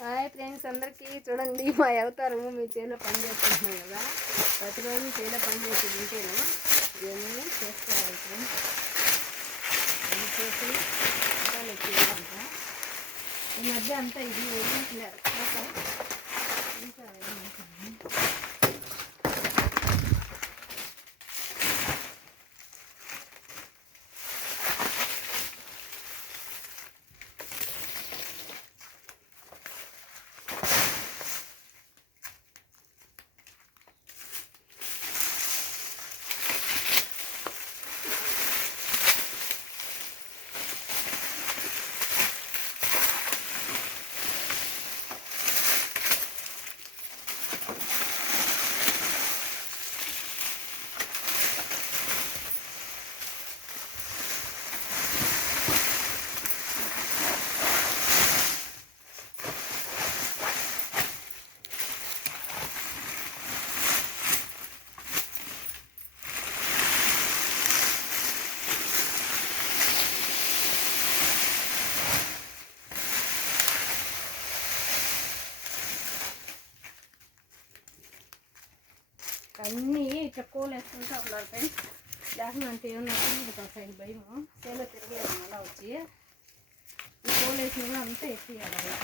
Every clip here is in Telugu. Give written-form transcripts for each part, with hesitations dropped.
హాయ్ ఫ్రెండ్స్, అందరికీ చూడండి మా అవతారము. మీ చేలో పని చేస్తున్నాం కదా, ప్రతిరోజు చేలో పని చేసి ఉంటేను ఇవన్నీ చేసుకోవాలి ఫ్రెండ్స్. అన్నీ చేసి అంతా చేయాలంట. ఈ మధ్య అంతా ఇది వదిలేసినారు. అన్నీ ఇట్లా కోలు వేసుకుంటూ ఉన్నారు ఫ్రెండ్స్. లేకపోతే ఏమన్నా తిరిగిపోతాయి భయము. చేలో తిరిగేది అలా వచ్చి ఈ కోలు వేసిన కూడా అంతా ఎక్కియాలి.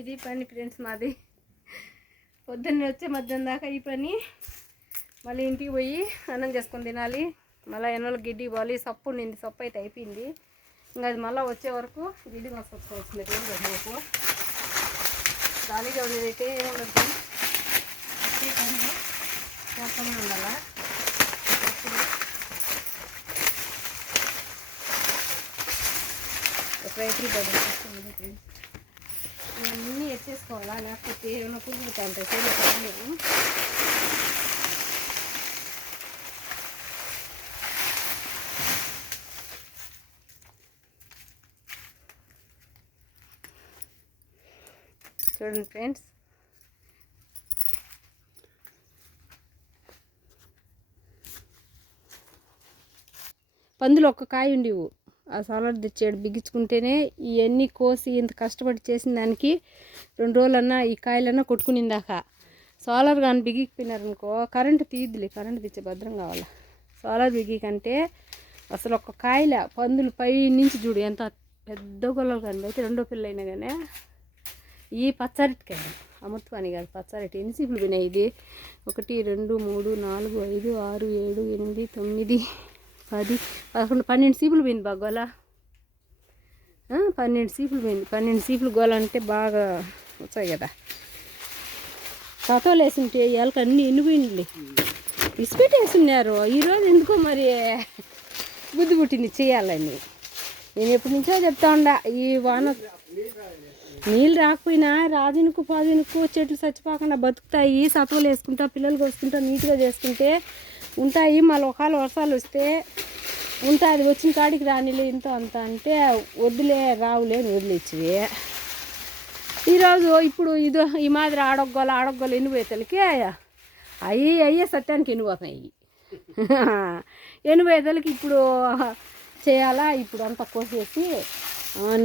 ఇది పని ఫ్రెండ్స్ మాది. పొద్దున్నే వచ్చే మధ్యాహ్నం దాకా ఈ పని. మళ్ళీ ఇంటికి పోయి అన్నం చేసుకొని తినాలి. మళ్ళీ ఎన్నోళ్ళు గిడ్డి పోవాలి. సప్పు నిండి సప్పు అయితే అయిపోయింది. ఇంకా అది మళ్ళీ వచ్చే వరకు గిడ్డి మోసుకొచ్చుకోవాల్సింది. రేపు ఖాళీగా ఉండేదైతే ఏముండదు. ఈ పని చేస్తూనే ఉండాలా. రైతులు పడుతుంది ఫ్రెండ్స్. ఇవన్నీ ఎత్తేసుకోవాలా, లేకపోతే ఏమైనా పురుగుతా ఉంటాయి. చేయలేదు చూడండి ఫ్రెండ్స్. పందులు ఒక్క కాయ ఉండేవు. ఆ సాలడ్ తెచ్చాడు బిగించుకుంటేనే ఇవన్నీ కోసి ఇంత కష్టపడి చేసిన దానికి 2 రోజులన్నా ఈ కాయలన్నా కొట్టుకునిందాక. సోలార్ కానీ బిగిపోయినారనుకో కరెంటు తీద్దులే. కరెంటు తెచ్చే భద్రం కావాలా. సోలార్ బిగికంటే అసలు ఒక్క కాయల పందులు పై నుంచి చూడు ఎంత పెద్ద గొల్లలు కానీ అయితే 2వ పిల్ల అయినా కానీ ఈ పచ్చరటికాయ అమృత పని కాదు పచ్చరటి. ఎన్ని సీపులు పోయినాయి ఇది? 1 2 3 4 5 6 7 8 9 10 11 12 సీపులు పోయింది బాగా గోల. 12 సీపులు పోయింది. 12 సీపులు గోల అంటే బాగా వచ్చాయి కదా. సతోలు వేసింటే ఇవాళకి అన్నీ ఎండిపోయింది. ఇసుపెట్టి వేస్తున్నారు. ఈరోజు ఎందుకో మరి బుద్ధి పుట్టింది చేయాలని. నేను ఎప్పటి నుంచో చెప్తా ఉండా. ఈ వాన నీళ్ళు రాకపోయినా రాజునుకు పాజునుకు చెట్లు చచ్చిపోకుండా బతుకుతాయి. సతోలు వేసుకుంటా పిల్లలు కోసుకుంటా నీట్గా చేసుకుంటే ఉంటాయి. మళ్ళీ ఒకవేళ వర్షాలు వస్తే ఉంటుంది. వచ్చిన కాడికి రానిలే ఇంత అంత అంటే వద్దులే రావులే అని వదిలేచ్చివి. ఈరోజు ఇప్పుడు ఇది ఈ మాదిరి ఆడొగ్గలు ఎన్నిపోయేతలకి అయ్యే సత్యానికి ఎన్నిపోతాయి. ఎన్నిపోయేతలకి ఇప్పుడు చేయాలా. ఇప్పుడు అంతా కోసేసి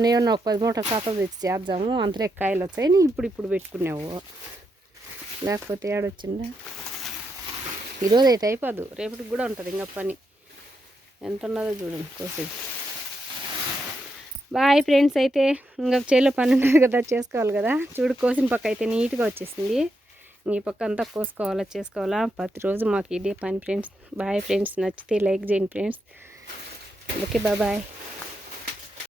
నేను ఒక 10 మూటలు సతం తెచ్చి చేద్దాము. అంతలో కాయలు వచ్చాయని ఇప్పుడు పెట్టుకున్నావు. లేకపోతే ఏడొచ్చిందా. ఈరోజు అయితే అయిపోదు. రేపటికి కూడా ఉంటుంది ఇంకా పని. ఎంత ఉన్నదో చూడండి కోసేది. Bye friends. అయితే ఇంకా చేలో పని ఉన్నది కదా, చేసుకోవాలి కదా. చూడు కోసిన పక్క అయితే నీట్గా వచ్చేసింది. ఈ పక్క అంతా కోసుకోవాలా చేసుకోవాలా. ప్రతిరోజు మాకు ఇదే పని ఫ్రెండ్స్. Bye friends. నచ్చితే లైక్ చేయండి ఫ్రెండ్స్. Okay bye.